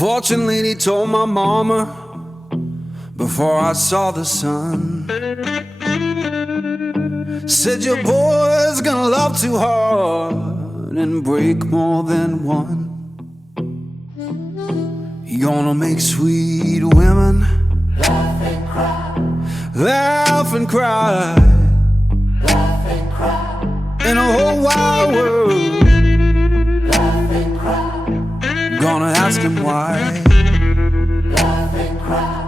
fortune lady told my mama before I saw the sun. Said your boy's gonna love too hard and break more than one. You're gonna make sweet women laugh and cry, laugh and cry, laugh and cry. In a whole wide world, laugh and cry. Gonna ask him why, laugh and cry.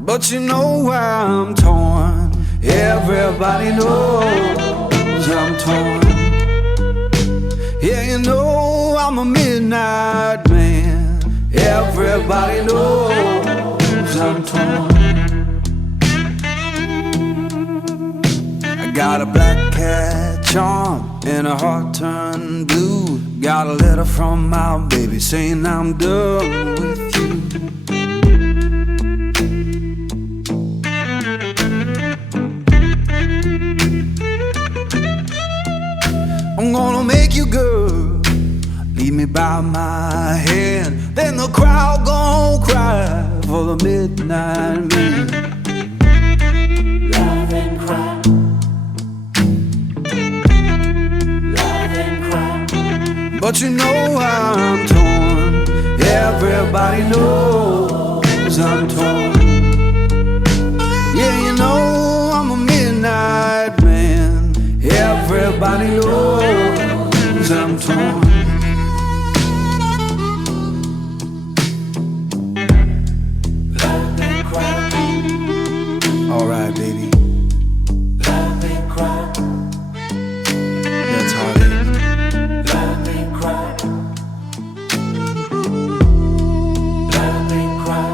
But you know why I'm torn. Everybody knows I'm torn. Yeah, you know I'm a midnight man. Everybody knows I'm torn. I got a black cat charm and a heart turned blue. Got a letter from my baby saying I'm done with you. I'm gonna make you good, leave me by my hand. Then the crowd gon' cry for the midnight man. Love and cry, love and cry. But you know I'm torn. Everybody knows I'm torn. Yeah, you know I'm a midnight man. Everybody knows I'm torn. Love and cry. Alright, baby. Love and cry. That's how it is. Love and cry. Love and cry.